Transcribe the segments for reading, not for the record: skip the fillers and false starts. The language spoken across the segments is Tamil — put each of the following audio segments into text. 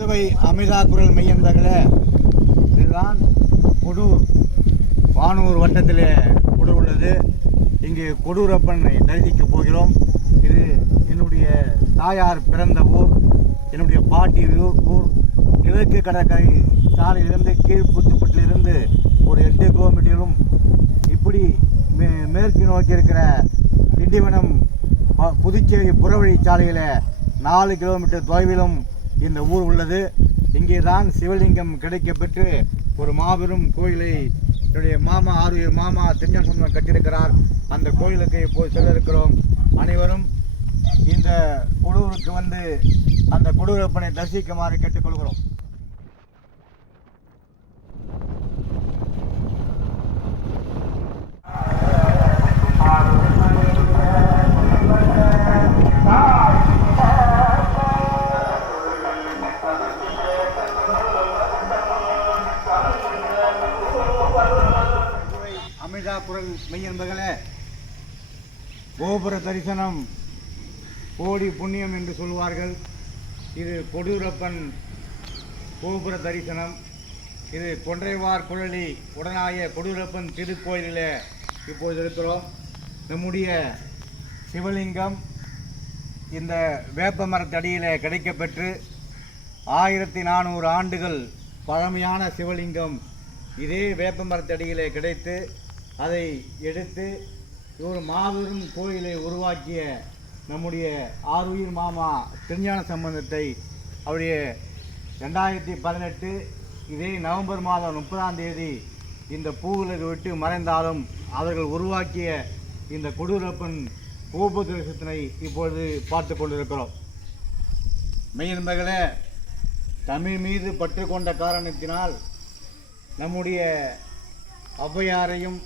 புதுவை அமிர்தா குரல் மெய்யன்பர்களே, இதுதான் கொடூர் வானூர் வட்டத்திலே கொடூர் உள்ளது. இங்கு கொடூரப்பனை தரிசிக்கப் போகிறோம். இது என்னுடைய தாயார் பிறந்த ஊர், என்னுடைய பாட்டி ஊர். கிழக்கு கடற்கரை சாலையிலிருந்து கீழ்புத்துப்பட்டிலிருந்து ஒரு 8 கிலோமீட்டரும், இப்படி மேற்கு நோக்கி இருக்கிற திண்டிவனம் புதுச்சேரி புறவழி சாலையில் 4 கிலோமீட்டர் தொலைவிலும் இந்த ஊர் உள்ளது. இங்கே தான் சிவலிங்கம் கிடைக்கப்பெற்று ஒரு மாபெரும் கோயிலை என்னுடைய மாமா ஆறுயிர் மாமா திருஞான கட்டியிருக்கிறார். அந்த கோயிலுக்கு போய் செல்ல இருக்கிறோம். அனைவரும் இந்த கொடூருக்கு வந்து அந்த கொடூரப்பனை தரிசிக்குமாறு கேட்டுக்கொள்கிறோம். அமிர்தா குரல் மெய்யன்பர்களே, கோபுர தரிசனம் கோடி புண்ணியம் என்று சொல்வார்கள். இது கொடூரப்பன் கோபுர தரிசனம். இது கொன்றைவார் குழலி உடனாய கொடூரப்பன் திருக்கோயிலில் இப்போது இருக்கிறோம். நம்முடைய சிவலிங்கம் இந்த வேப்ப மரத்தடியில் கிடைக்கப்பெற்று 1400 ஆண்டுகள் பழமையான சிவலிங்கம் இதே வேப்ப மரத்தடியிலே கிடைத்து அதை எடுத்து ஒரு மாபெரும் கோயிலை உருவாக்கிய நம்முடைய ஆறுயிர் மாமா திருஞான சம்பந்தத்தை அவருடைய 2018 இதே நவம்பர் மாதம் 30ஆம் தேதி இந்த பூவுலகை விட்டு மறைந்தாலும் அவர்கள் உருவாக்கிய இந்த கொடூரப்பன் கோபுர தரிசனத்தினை இப்பொழுது பார்த்து கொண்டிருக்கிறோம். மெய்யன்பர்களே, தமிழ் மீது பற்று கொண்ட காரணத்தினால் நம்முடைய ஔவையாரையும்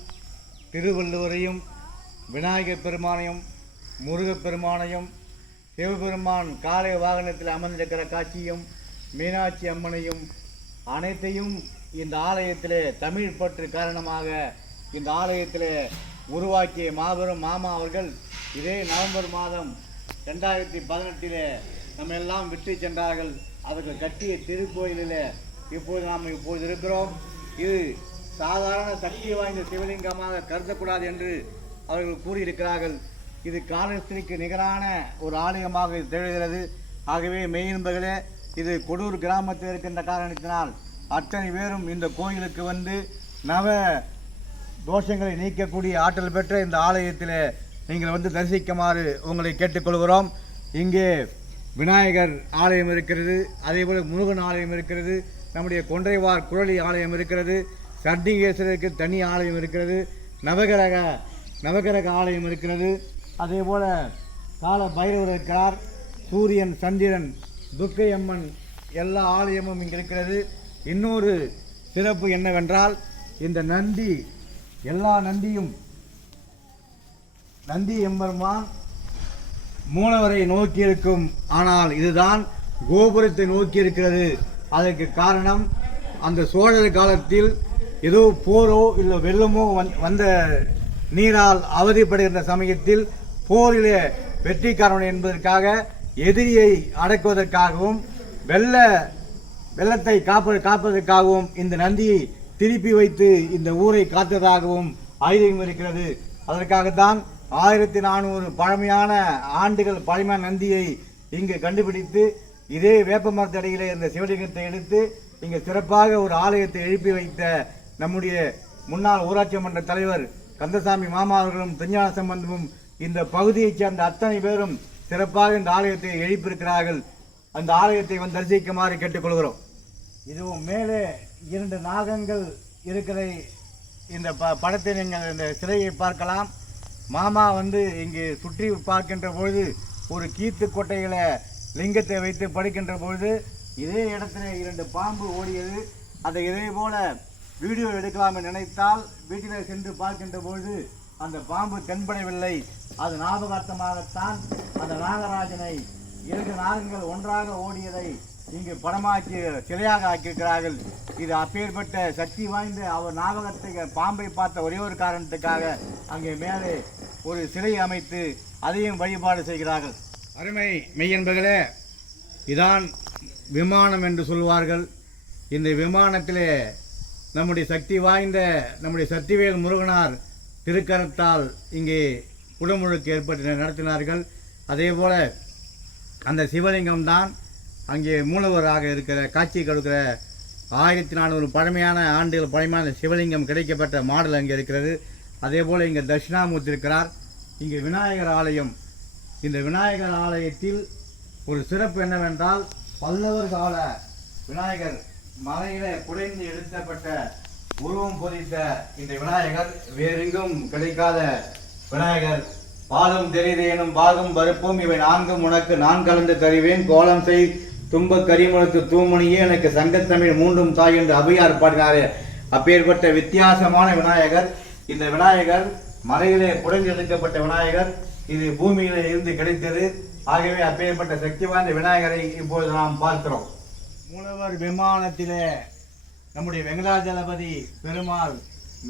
திருவள்ளுவரையும் விநாயகர் பெருமானையும் முருகப்பெருமானையும் சிவபெருமான் காலை வாகனத்தில் அமர்ந்திருக்கிற காட்சியும் மீனாட்சி அம்மனையும் அனைத்தையும் இந்த ஆலயத்திலே தமிழ் பற்று காரணமாக இந்த ஆலயத்திலே உருவாக்கிய மாபெரும் மாமா அவர்கள் இதே நவம்பர் மாதம் 2018 நம்ம எல்லாம் விட்டு சென்றார்கள். அவர்கள் கட்டிய திருக்கோயிலில் இப்போது நாம் இருக்கிறோம். இது சாதாரண சக்தி வாய்ந்த சிவலிங்கமாக கருதக்கூடாது என்று அவர்கள் கூறியிருக்கிறார்கள். இது காலஸ்திரிக்கு நிகரான ஒரு ஆலயமாக திகழ்கிறது. ஆகவே மெய்யன்பர்களே, இது கொடூர் கிராமத்தில் இருக்கின்ற காரணத்தினால் அத்தனை பேரும் இந்த கோயிலுக்கு வந்து நவ தோஷங்களை நீக்கக்கூடிய ஆற்றல் பெற்ற இந்த ஆலயத்தில் நீங்கள் வந்து தரிசிக்குமாறு உங்களை கேட்டுக்கொள்கிறோம். இங்கே விநாயகர் ஆலயம் இருக்கிறது, அதேபோல் முருகன் ஆலயம் இருக்கிறது, நம்முடைய கொன்றைவார் குழலி ஆலயம் இருக்கிறது, சண்டிகேஸ்வரருக்கு தனி ஆலயம் இருக்கிறது, நவகிரக ஆலயம் இருக்கிறது, அதேபோல் கால பைரவர் இருக்கிறார், சூரியன் சந்திரன் துர்க்கையம்மன் எல்லா ஆலயமும் இங்கே இருக்கிறது. இன்னொரு சிறப்பு என்னவென்றால் இந்த நந்தி எல்லா நந்தியும் நந்தி எம்பெருமான் மூலவரை நோக்கி இருக்கும். ஆனால் இதுதான் கோபுரத்தை நோக்கி இருக்கிறது. அதற்கு காரணம் அந்த சோழர் காலத்தில் ஏதோ போரோ இல்லை வெள்ளமோ வந்த நீரால் அவதிப்படுகின்ற சமயத்தில் போரிலே வெற்றிக்காரன் என்பதற்காக எதிரியை அடக்குவதற்காகவும் வெள்ளத்தை காப்பதற்காகவும் இந்த நந்தியை திருப்பி வைத்து இந்த ஊரை காத்ததாகவும் ஐதீகம் இருக்கிறது. அதற்காகத்தான் 1400 பழமையான ஆண்டுகள் பழமையான நந்தியை இங்கு கண்டுபிடித்து இதே வேப்ப மரத்தடியிலே இந்த சிவலிங்கத்தை எடுத்து இங்கே சிறப்பாக ஒரு ஆலயத்தை எழுப்பி வைத்த நம்முடைய முன்னாள் ஊராட்சி மன்ற தலைவர் கந்தசாமி மாமா அவர்களும் திருஞான சம்பந்தமும் இந்த பகுதியைச் சேர்ந்த அத்தனை பேரும் சிறப்பாக இந்த ஆலயத்தை எழுப்பியிருக்கிறார்கள். அந்த ஆலயத்தை வந்து தரிசிக்குமாறு கேட்டுக்கொள்கிறோம். இதுவும் மேலே 2 நாகங்கள் இருக்கிற இந்த படத்தை நீங்கள் இந்த சிலையை பார்க்கலாம். மாமா வந்து இங்கு சுற்றி பார்க்கின்ற பொழுது ஒரு கீத்து கொட்டையில் லிங்கத்தை வைத்து படுக்கின்ற பொழுது இதே இடத்துல 2 பாம்பு ஓடியது. அதை இதே போல வீடியோ எடுக்கலாம் என்று நினைத்தால் வீட்டில் சென்று பார்க்கின்ற பொழுது அந்த பாம்பு தென்படவில்லை. அது ஞாபகார்த்தமாகத்தான் அந்த நாகராஜனை 2 நாகங்கள் ஒன்றாக ஓடியதை இங்கு படமாக்கி சிலையாக ஆக்கியிருக்கிறார்கள். இது அப்பேற்பட்ட சக்தி வாய்ந்த அவர் ஞாபகத்தை பாம்பை பார்த்த ஒரே ஒரு காரணத்துக்காக அங்கே மேலே ஒரு சிலை அமைத்து அதையும் வழிபாடு செய்கிறார்கள். அருமை மெய்யன்பர்களே, இதான் விமானம் என்று சொல்வார்கள். இந்த விமானத்திலே நம்முடைய சக்தி வாய்ந்த நம்முடைய சக்திவேல் முருகனார் திருக்கரத்தால் இங்கே குடமுழுக்கு ஏற்பட்டு நடத்தினார்கள். அதேபோல் அந்த சிவலிங்கம் தான் அங்கே மூலவராக இருக்கிற காட்சி கொடுக்கிற 1400 பழமையான ஆண்டுகள் பழமையான சிவலிங்கம் கிடைக்கப்பட்ட மாடல் அங்கே இருக்கிறது. அதேபோல் இங்கே தட்சிணாமூர்த்தி இருக்கிறார். இங்கே விநாயகர் ஆலயம். இந்த விநாயகர் ஆலயத்தில் ஒரு சிறப்பு என்னவென்றால் பல்லவர் கால விநாயகர் மலையில குடைந்து எடுக்கப்பட்ட உருவம் பொதித்த இந்த விநாயகர் வேறெங்கும் கிடைக்காத விநாயகர். பாலும் தெரிதேனும் பாகும் பருப்பும் இவை நான்கும் உனக்கு நான் கலந்து தருவேன், கோலம் செய் தும்ப கரிமுழுக்கு தூமணியே எனக்கு சங்கத்தமிழ் மூன்றும் தாய் என்று அபையார் பாடினாரே. அப்பேற்பட்ட வித்தியாசமான விநாயகர். இந்த விநாயகர் மலையிலே குடைந்து எடுக்கப்பட்ட விநாயகர். இது பூமியிலே இருந்து கிடைத்தது. ஆகவே அப்பேற்பட்ட சக்தி வாய்ந்த விநாயகரை இப்பொழுது நாம் பார்க்கிறோம். மூலவர் விமானத்திலே நம்முடைய வெங்கடாஜலபதி பெருமாள்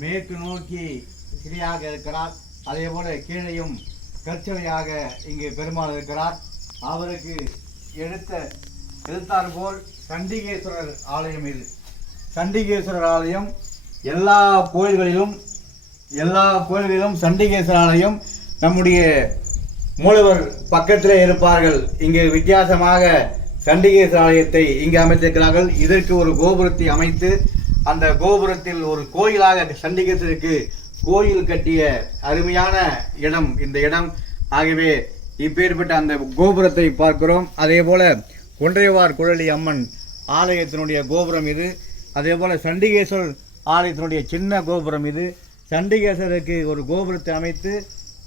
மேற்கு நோக்கி சிறியாக இருக்கிறார். அதே போல கீழையும் கற்சலையாக இங்கு பெருமாள் இருக்கிறார். அவருக்கு எதிர்த்தாற்போல் சண்டிகேஸ்வரர் ஆலயம். இது சண்டிகேஸ்வரர் ஆலயம். எல்லா கோயில்களிலும் சண்டிகேஸ்வரர் ஆலயம் நம்முடைய மூலவர் பக்கத்திலே இருப்பார்கள். இங்கே வித்தியாசமாக சண்டிகேஸ்வரர் ஆலயத்தை இங்கு அமைத்திருக்கிறார்கள். இதற்கு ஒரு கோபுரத்தை அமைத்து அந்த கோபுரத்தில் ஒரு கோயிலாக சண்டிகேஸ்வருக்கு கோயில் கட்டிய அருமையான இடம் இந்த இடம். ஆகவே இப்பேற்பட்ட அந்த கோபுரத்தை பார்க்கிறோம். அதே போல கொன்றைவார் குழலி அம்மன் ஆலயத்தினுடைய கோபுரம் இது. அதே போல சண்டிகேஸ்வரர் ஆலயத்தினுடைய சின்ன கோபுரம் இது. சண்டிகேஸ்வரருக்கு ஒரு கோபுரத்தை அமைத்து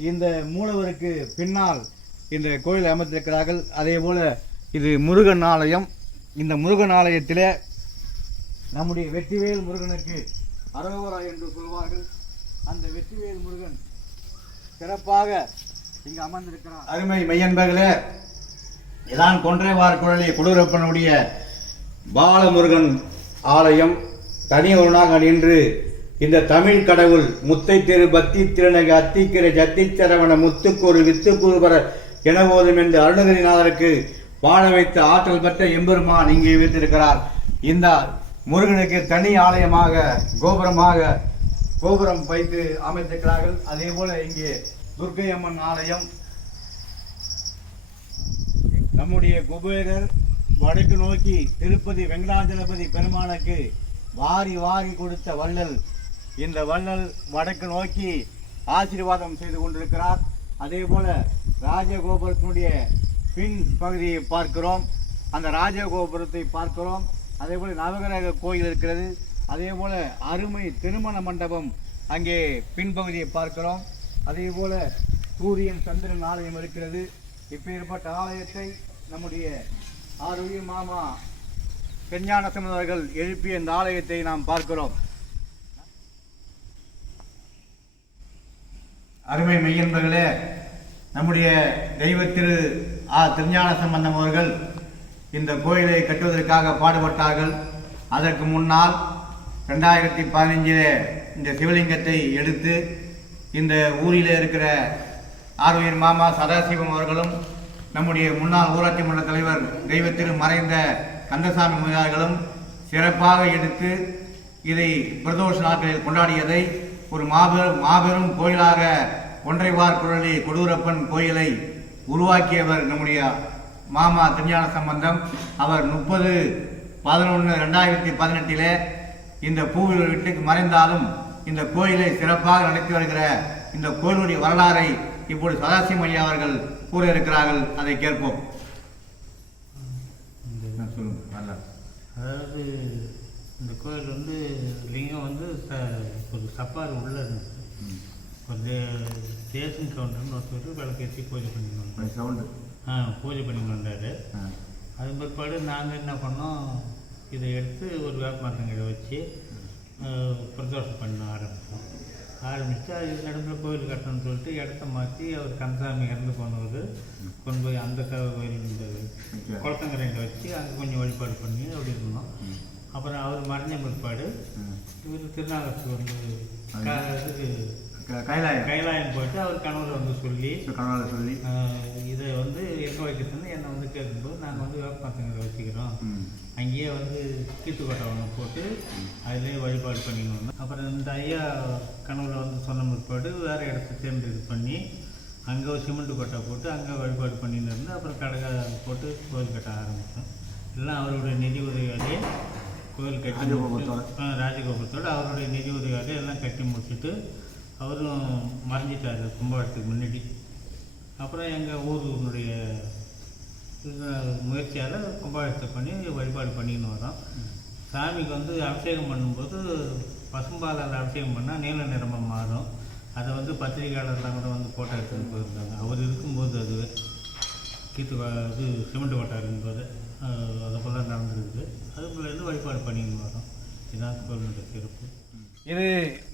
இந்த மூலவருக்கு பின்னால் இந்த கோயில் அமைத்திருக்கிறார்கள். அதே போல இது முருகன் ஆலயம். இந்த முருகன் ஆலயத்தில் நம்முடைய வெற்றிவேல் முருகனுக்கு அரோகரா என்று சொல்வார்கள். அந்த வெற்றிவேல் முருகன் சிறப்பாக இங்கு அமர்ந்திருக்கிறார். அருமை மையன்பர்களே, இதான் கொன்றைவார் குழலி குடூரப்பனுடைய பாலமுருகன் ஆலயம். தனி ஒருவனாக நின்று இந்த தமிழ் கடவுள் முத்தை திரு பக்தி திருநகை அத்திக்கிற ஜத்திச்சரவண முத்துக்கூறு வித்துக்கூறுபர என போதும் என்று அருணகிரிநாதருக்கு பாட வைத்த ஆற்றல் பெற்ற எம்பெருமான் இங்கே வைத்திருக்கிறார். இந்த முருகனுக்கு தனி ஆலயமாக கோபுரம் வைத்து அமைத்திருக்கிறார்கள். அதே போல இங்கே துர்க்கை அம்மன் ஆலயம். நம்முடைய குபேரர் வடக்கு நோக்கி திருப்பதி வெங்கடாஜலபதி பெருமானுக்கு வாரி கொடுத்த வள்ளல். இந்த வள்ளல் வடக்கு நோக்கி ஆசீர்வாதம் செய்து கொண்டிருக்கிறார். அதே போல ராஜகோபுரத்தினுடைய பின் பகுதியை பார்க்கிறோம். அந்த ராஜகோபுரத்தை பார்க்கிறோம். அதே போல நவகிரக கோயில் இருக்கிறது. அதே போல அருமை திருமண மண்டபம் அங்கே பின்பகுதியை பார்க்கிறோம். அதே போல சூரியன் சந்திரன் ஆலயம் இருக்கிறது. இப்பேற்பட்ட ஆலயத்தை நம்முடைய ஆரோக்கிய மாமா பெஞ்ஞான சம்பந்தர்கள் எழுப்பிய இந்த ஆலயத்தை நாம் பார்க்கிறோம். அருமை மெய்யன்பர்களே, நம்முடைய தெய்வ திருஞான சம்பந்தம் அவர்கள் இந்த கோயிலை கட்டுவதற்காக பாடுபட்டார்கள். அதற்கு முன்னால் 2015 இந்த சிவலிங்கத்தை எடுத்து இந்த ஊரில் இருக்கிற ஆர்வீர் மாமா சதாசிவம் அவர்களும் நம்முடைய முன்னாள் ஊராட்சி மன்ற தலைவர் தெய்வத்திரு மறைந்த கந்தசாமி முதலியார்களும் சிறப்பாக எடுத்து இதை பிரதோஷ நாட்களில் கொண்டாடியதை ஒரு மாபெரும் கோயிலாக கொன்றைவார் குழலி கொடூரப்பன் கோயிலை உருவாக்கியவர் நம்முடைய மாமா திருஞான சம்பந்தம். அவர் 30/11/2018 இந்த பூவில் விட்டு மறைந்தாலும் இந்த கோயிலை சிறப்பாக நடத்தி வருகிற இந்த கோயிலுடைய வரலாறை இப்போது சதாசிவம் ஐயா அவர்கள் கூற இருக்கிறார்கள். அதை கேட்போம். அதாவது இந்த கோயில் லிங்கம் கொஞ்சம் சப்பாறு உள்ள இருந்துச்சு. கொஞ்சம் ஸ்டேஷன் கவுண்டர்னு ஒருத்தர் விளக்கேற்றி பூஜை பண்ணிட்டு பூஜை பண்ணிட்டு வந்தார். அது பிற்பாடு நாங்கள் என்ன பண்ணோம், இதை எடுத்து ஒரு வேப்பமரத்தங்கரை வச்சு பிரதோஷம் பண்ண ஆரம்பித்து அது இடத்துல கோயில் கட்டணும்னு சொல்லிட்டு இடத்த மாற்றி அவர் கந்தசாமி இறந்து போனவர் கொண்டு போய் அந்த கோயில் இந்த குளத்தங்கரையில் வச்சு அங்கே கொஞ்சம் வழிபாடு பண்ணி அப்படி இருந்தோம். அப்புறம் அவர் மறைஞ்ச பிற்பாடு இவர் திருநாகத்துக்கு இதுக்கு கைலாயம் போயிட்டு அவர் கனவுல வந்து சொல்லி இதை வந்து எங்கே வைக்கிறதுன்னு என்னை வந்து கேட்கும்போது நாங்கள் வந்து வேப்பத்தங்கரை வச்சுக்கிறோம், அங்கேயே வந்து கீத்துக்கோட்டை ஒன்று போட்டு அதிலே வழிபாடு பண்ணிக்கணும். அப்புறம் இந்த ஐயா கனவுல வந்து சொன்ன முற்பாடு வேறு இடத்த தேர்ந்து இது பண்ணி அங்கே ஒரு சிமெண்ட் கொட்டை போட்டு அங்கே வழிபாடு பண்ணின்னு இருந்து அப்புறம் கடை போட்டு கோயில் கட்ட ஆரம்பித்தோம். எல்லாம் அவருடைய நிதி உதவியாலே கோயில் கட்டி ராஜகோபுரத்தோடு அவருடைய நிதி உதவியாலே எல்லாம் கட்டி முடிச்சுட்டு அவரும் மறைஞ்சிட்டார் கும்பாபிஷேகத்துக்கு முன்னாடி. அப்புறம் எங்கள் ஊருடைய முயற்சியால் கும்பாபிஷேகத்தை பண்ணி வழிபாடு பண்ணின்னு வரோம். சாமிக்கு வந்து அபிஷேகம் பண்ணும்போது பசும்பாலால் அபிஷேகம் பண்ணால் நீல நிறமாக மாறும். அதை வந்து பத்திரிகையாளர்லாம் கூட வந்து ஃபோட்டோ எடுத்துகிட்டு போயிருக்காங்க. அவர் இருக்கும்போது அது இது சிமெண்ட் கோட்டை இருக்கும்போது அதை போல் நடந்துருக்குது. அதுக்குள்ளேருந்து வழிபாடு பண்ணின்னு வரோம். இதுதான் கோயிலுடைய சிறப்பு. இது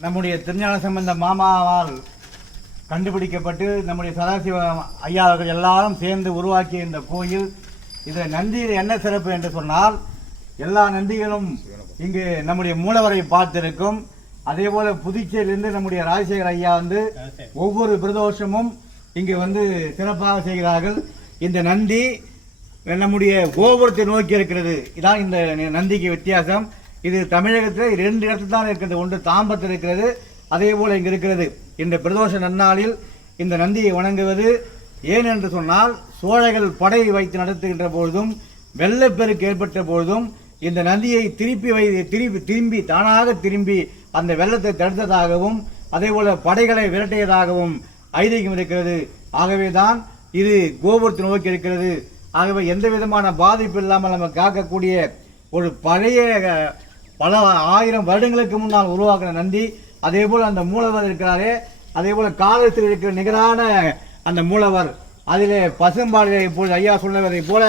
நம்முடைய திருஞான சம்பந்த மாமாவால் கண்டுபிடிக்கப்பட்டு நம்முடைய சதாசிவ ஐயா அவர்கள் எல்லாரும் சேர்ந்து உருவாக்கிய இந்த கோயில். இதில் நந்தியில் என்ன சிறப்பு என்று சொன்னால், எல்லா நந்திகளும் இங்கு நம்முடைய மூலவரை பார்த்திருக்கும். அதே போல புதுச்சேரியிலிருந்து நம்முடைய ராஜசேகர் ஐயா வந்து ஒவ்வொரு பிரதோஷமும் இங்கு வந்து சிறப்பாக செய்கிறார்கள். இந்த நந்தி நம்முடைய கோபுரத்தை நோக்கி இருக்கிறது. இதான் இந்த நந்திக்கு வித்தியாசம். இது தமிழகத்தில் 2 இடத்துல தான் இருக்கிறது. ஒன்று தாம்பரத்தில் இருக்கிறது, அதே போல் இங்கே இருக்கிறது. இந்த பிரதோஷ நன்னாளில் இந்த நந்தியை வணங்குவது ஏன் என்று சொன்னால், சோழர்கள் படை வைத்து நடத்துகின்ற பொழுதும் வெள்ளப்பெருக்கு ஏற்பட்ட பொழுதும் இந்த நந்தியை திரும்பி தானாக திரும்பி அந்த வெள்ளத்தை தடுத்ததாகவும் அதே போல படைகளை விரட்டியதாகவும் ஐதீகம் இருக்கிறது. ஆகவே தான் இது கோபுரத்தை நோக்கி இருக்கிறது. ஆகவே எந்த விதமான பாதிப்பு இல்லாமல் நம்ம காக்கக்கூடிய ஒரு பழைய பல 1000 வருடங்களுக்கு முன்னால் உருவாக்கின நந்தி. அதே போல் அந்த மூலவர் இருக்கிறாரே, அதே போல் காலத்தில் இருக்கிற நிகரான அந்த மூலவர், அதிலே பசும்பாலை இப்பொழுது ஐயா சொன்னதை போல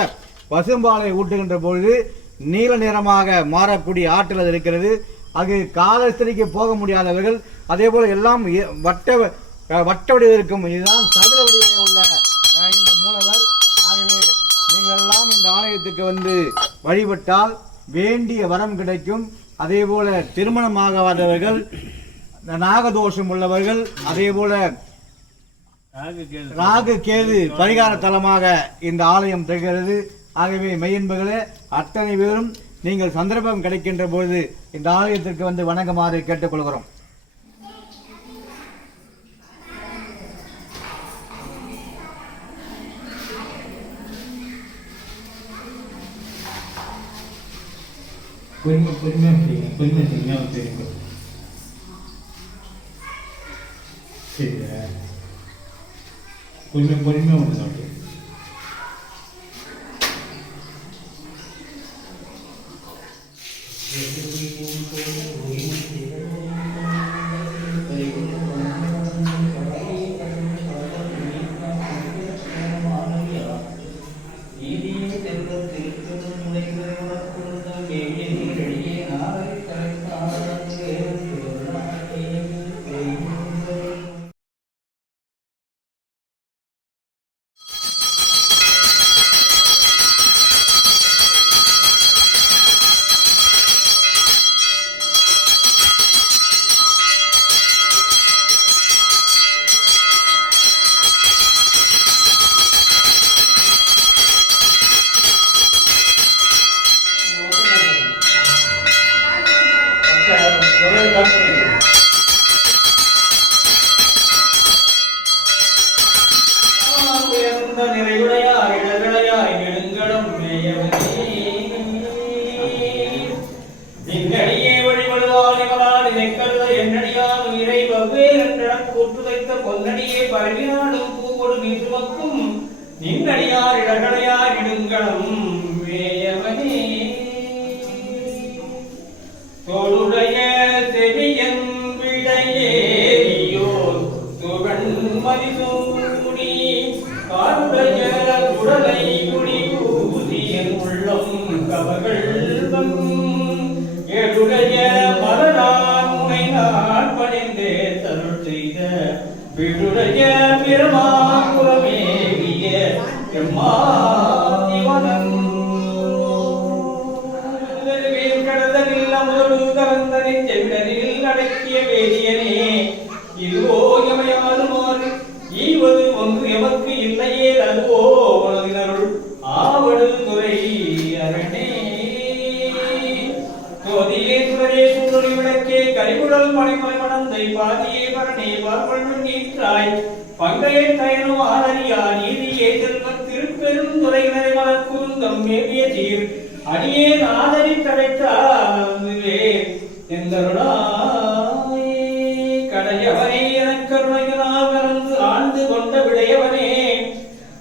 பசும்பாலை ஊட்டுகின்ற பொழுது நீல நிறமாக மாறக்கூடிய ஆற்றல் அது இருக்கிறது. அது காலஸ்திரிக்கு போக முடியாதவர்கள் அதே போல எல்லாம் வட்ட வடிவில் இருக்கும். இதுதான் சதுர வடிவில் உள்ள இந்த மூலவர். ஆகவே நீங்கள் எல்லாம் இந்த ஆலயத்துக்கு வந்து வழிபட்டால் வேண்டிய வரம் கிடைக்கும். அதே போல திருமணமாகாதவர்கள், நாகதோஷம் உள்ளவர்கள், அதே போல ராகு கேது பரிகார தலமாக இந்த ஆலயம் திகழ்கிறது. ஆகவே மெய்யன்பர்களே, அத்தனை பேரும் நீங்கள் சந்தர்ப்பம் கிடைக்கின்ற பொழுது இந்த ஆலயத்திற்கு வந்து வணங்குமாறு கேட்டுக்கொள்கிறோம். பொறுமையாக ஒன்று தோளுடைய செவியன் விடையேறியோ துவன் மதிசூடி காருடைய குடலை குடி ஊதியன் உள்ளம் கவகள்வன் ஏழுடைய மலரான் முனை நான் பணிந்தே தருள் செய்த விடுடைய பிரமாபுரமேவிய எம்மாதிவனன் கடலில் அமுதொடு கலந்தனின் செவிடனில் அடக்கிய வேதியனே இதுவோ எமையாதுமாறு ஈவது ஒன்று எமக்கு இல்லையே அதுவோ உனதினருள் ஆவடு துறை அரணே தோதியே துறையே சூழலி விளக்கே கரிகுடல் பணிமலை மணந்தை பாதியே பரணே பார்வன் நீற்றாய் பங்கைய தயனோ ஆதரியா நீதியே செல்வத் திருப்பெரும் துறையினரை மலக்குருந்தம் மேவிய தீர் அடியே ஆதரி தடைத்தாவே எந்தருளாய் கடையவனே எனக்கருணையினால் கலந்து ஆண்டு கொண்ட விடையவனே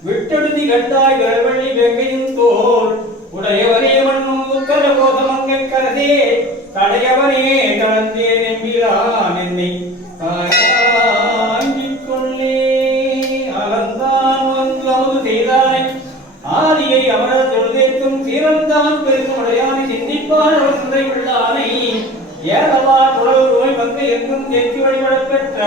விட்டெடுதி கண்டாய் விரவள்ளி வெங்கையும் தோல் உடையவனே மண்ணும் உத்தர கோதமங்கை கரதே தடையவனே கலந்தே நம்பிரான் என்னை தாங்கிக் கொள்ளே அலந்தான் வந்து அமுது செய்தானே ஆதியை அமரர் தொழுதேற்றும் தீரந்தான் பெருக்கும் உடையானை சிந்திப்பான் அவர் சிந்தை உள்ளானை ஏதவா குழல் உமை வந்து எங்கும் தேக்கி வழிபடப் பெற்ற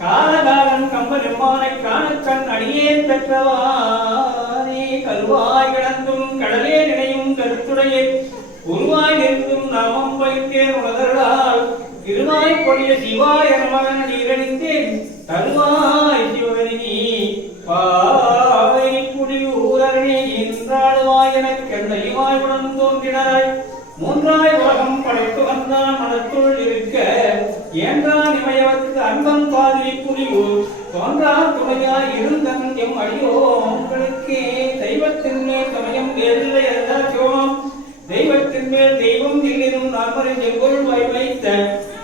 காலகாலன் கம்பன் எம்மானை காணக்கண் அடியே பெற்றவானே கருவாய் கிடந்தும் கடலே நினையும் கருத்துடையே உருவாய் நிற்கும் நாமம் வைத்தேன் உணர்ந்தால் திருவாய் கொடிய சிவாய நமகன் நீரணித்தேன் தருவாய் சிவகரினி பாவை குடியூரனே என்றாடுவாய் எனக்கென்னைவாய் உடன் தோன்றினாய் மூன்றாய் உலகம் படைத்து வந்தான் மனத்துள் இருக்க ஏன்றான் இமையவர்க்கு அன்பம் பாதிரி புரியூர் தோன்றான் துணையாய் இருந்தன் எம் அடியோங்களுக்கே தெய்வத்தின் மேல் சமயம் வேறில்லை எல்லாச்சோம் தெய்வத்தின் மேல் தெய்வம் இல்லினும் நான்மறை செங்கோல் வாய் வைத்த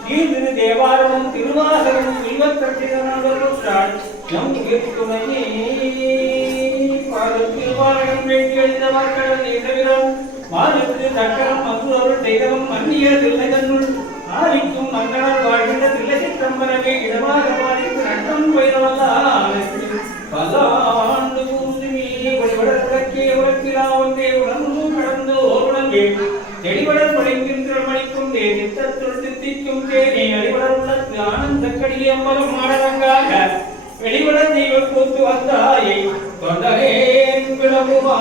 தீர்திரு தேவாரமும் திருவாசகமும் செல்வத்தட்டினாள் நம் துணையே பாதத்தில் வாழகம் வேண்டி எழுந்த வாக்கள் நீண்டவிரம் மாதத்து தக்கரம் மதுரருள் தெய்வம் மன்னிய தில்லைதன்னுள் ஆதிக்கும் மங்களம் வாழ்கின்ற தில்லை சிற்றம்பரமே இடமாக பாதித்து நட்டம் பயிரவல்லால் பல்லாண்டு பூந்துமே வழிபடற்கே உலகிலா ஒன்றே உணர்வு கடந்து ஓருடங்கே தெளிவடர் படைக்கின்ற மணிக்கும் சித்தத்துள் சித்திக்கும் தேனே அடிவடர் உள்ளத்து ஆனந்த கடிகை அம்பலம் மாடரங்காக வெளிவடர் தெய்வ கூத்து வந்தாயை தொண்டரேன் விளம்புமா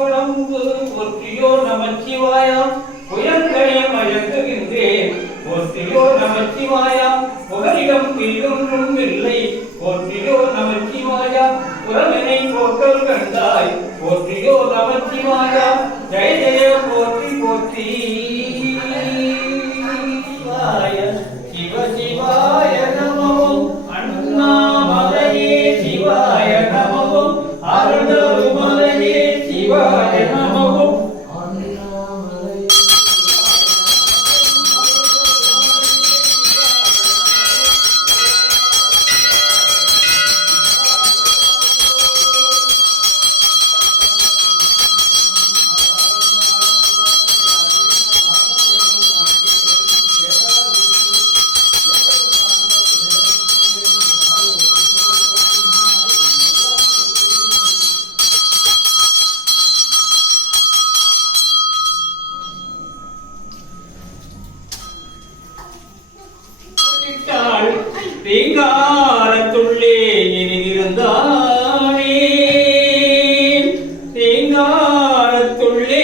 விளம்பு ஒற்றியோ நமச்சிவாயாம் புயல்களை மயக்குகின்றேன் ஒற்றியோ நமச்சிவாயாம் புகலிடம் பிரிதொன்றும் இல்லை ஒற்றியோ நமச்சிவாயாம் புறவினை போக்கல் கண்டாய் ஒற்றியோ நமச்சிவாயாம் ஜெய ஜெய போற்றி போற்றி சிவ சிவாய நமோம் அண்ணாமலையே சிவாய நமோம் அருணமலையே சிவாய நமோம் தேங்காரத்துள்ளே இனிதிருந்தானே தேங்காரத்துள்ளே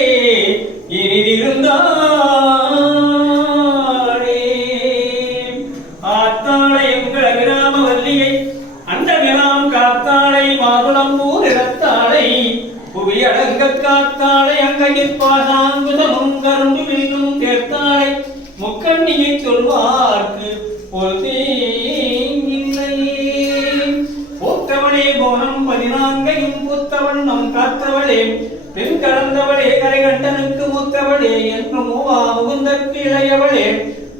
இனிதிருந்தானே ஆத்தாளை எங்கள் அபிராம வல்லியை அந்த விராம் காத்தாளை மாதுளம்பூர் இடத்தாளை புவி அடங்க காத்தாளை அங்கையில் பாசாங்குதமும் கரும்பு வில்லும் தேர்த்தாளை முக்கண்ணியை சொல்வார்க்கு போத்தவளே போனம் 14 புத்தவண்ணம் காத்தவளே பெண் கலந்தவளே கரைகண்டனுக்கு மூத்தவளே என்று மூவா முகுந்தற்கு இளையவளே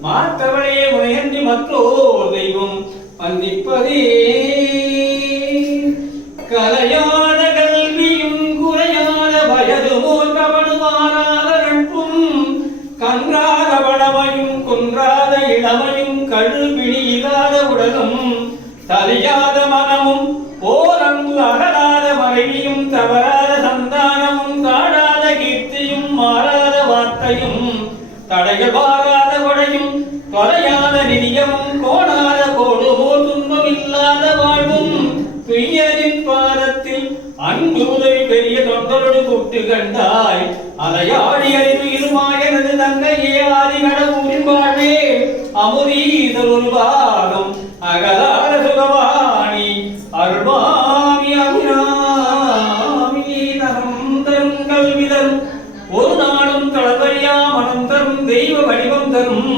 மாத்தவளே உனையன்றி மற்றோர் தெய்வம் வந்திப்பதே கலையான கல்வியும் குறையான வயது மூன்றவனுமாறாத நட்பும் கன்றாத வளமையும் குன்றாத இளமையும் கழுவிழி இல்லாத உடலும் தலையாத மனமும் ஓரம்பு அகலாத மறைவியும் தவறாத சந்தானமும் காடாத கீர்த்தியும் மாறாத வார்த்தையும் தடைகள் வாராத கொடையும் தொலையாத நிதியமும் கோணாத கோடுமோ துன்பம் இல்லாத வாழ்வும் துய்யரின் பாதத்தில் அன்பு உதவி பெரிய தொண்டரோடு கூட்டு கண்டாய் அலையாடி அறிவு இருமாயனது தங்கையே ஆதி கடவுளின் வாழ்வே அமுதீதல் ஒரு பாகம் அகலால சுகவாணி அருள்வாமி அபிராமி தனம் தரும் கல்வி தரும் ஒரு நாளும் தளபரியா மனம் தரும் தெய்வ வடிவம் தரும்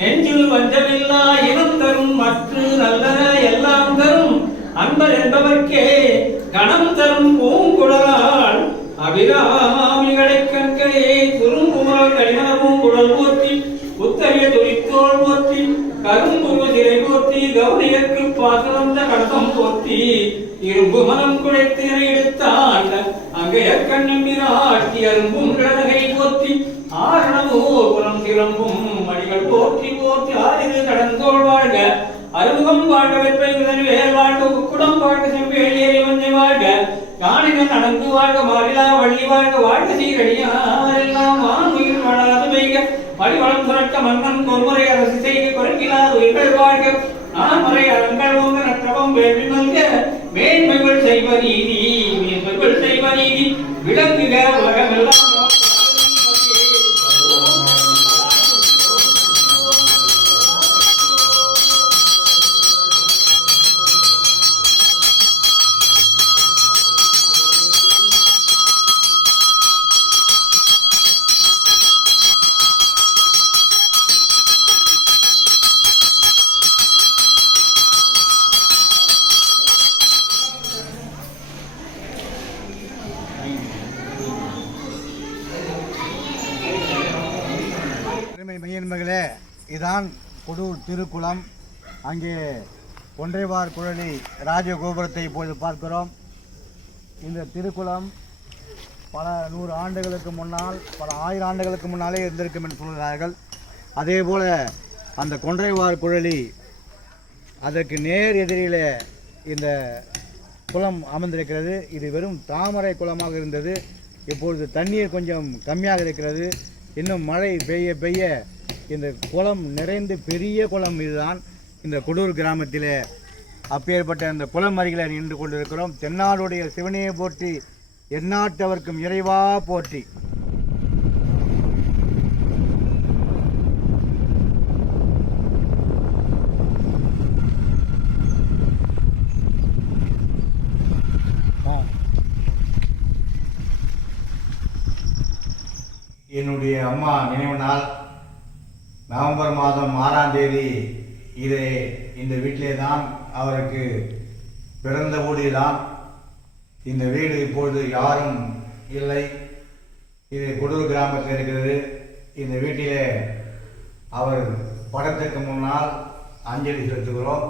நெஞ்சில் வஞ்சமில்லா இனம் தரும் மற்ற நல்லன எல்லாம் தரும் அன்பர் என்பவர்க்கே கணம் தரும் பூங்குழலால் அபிராமிகளை கண்களே துரும்புமரல் கடிமரமும் குழல் போற்றி உத்தரிய துணித்தோள் போற்றி கரும்புரு சிறை போற்றி கௌரியற்கு பாசனந்த கடத்தம் போற்றி இரும்பு மனம் குடைத்தினை எடுத்தாண்ட அங்கைய கண்ணம்பிராட்டி அரும்பும் கிழகை போற்றி ஆரணமோ புலம் சிலம்பும் மணிகள் போற்றி போற்றி ஆறிரு கடந்தோள் வாழ்க அருமுகம் வாழ்க வெப்பை முதல் வேல் வாழ்க உக்குடம் வாழ்க செவ்வேலியறி வஞ்சை வாழ்க காணிகள் நடந்து வாழ்க மாறிலா வள்ளி வாழ்க வாழ்க சீரடியாரெல்லாம் வானுயிர் வாழாது வைக மடிவளம் சுரக்க மன்னன் பொன்முறை அரசு செய்க குறைகிலாது உயிர்கள் வாழ்க நான்முறை அரங்கள் ஓங்க நற்றவம் வேள்வி மல்க மேன்மைகள் செய்வ நீதி மேன்மைகள் செய்வ நீதி விளங்குக உலகமெல்லாம் மையன்மகளே, இதான் கொடூர் திருக்குளம். அங்கே ஒன்றைவார் குழலி ராஜகோபுரத்தை இப்போது பார்க்கிறோம். இந்த திருக்குளம் பல 100 ஆண்டுகளுக்கு முன்னால், பல 1000 ஆண்டுகளுக்கு முன்னாலே இருந்திருக்கும் என்று சொல்கிறார்கள். அதே போல் அந்த கொன்றைவார் குழலி அதற்கு நேர் எதிரிலே இந்த குளம் அமர்ந்திருக்கிறது. இது வெறும் தாமரை குளமாக இருந்தது. இப்பொழுது தண்ணீர் கொஞ்சம் கம்மியாக இருக்கிறது. இன்னும் மழை பெய்ய பெய்ய இந்த குளம் நிறைந்து பெரிய குளம் இதுதான் இந்த கொடூர் கிராமத்திலே. அப்பேற்பட்ட அந்த குளம் அருகிலே நின்று கொண்டிருக்கிறோம். தென்னாடுடைய சிவனையை போற்றி, எந்நாட்டவர்க்கும் இறைவா போற்றி. என்னுடைய அம்மா நினைவு நாள் நவம்பர் மாதம் 6ஆம் தேதி இந்த வீட்டிலே தான் அவருக்கு பிறந்த ஊரில்தான். இந்த வீடு இப்பொழுது யாரும் இல்லை. இது கொடூர் கிராமத்தில் இருக்கிறது. இந்த வீட்டிலே அவர் படத்துக்கு முன்னால் அஞ்சலி செலுத்துகிறோம்.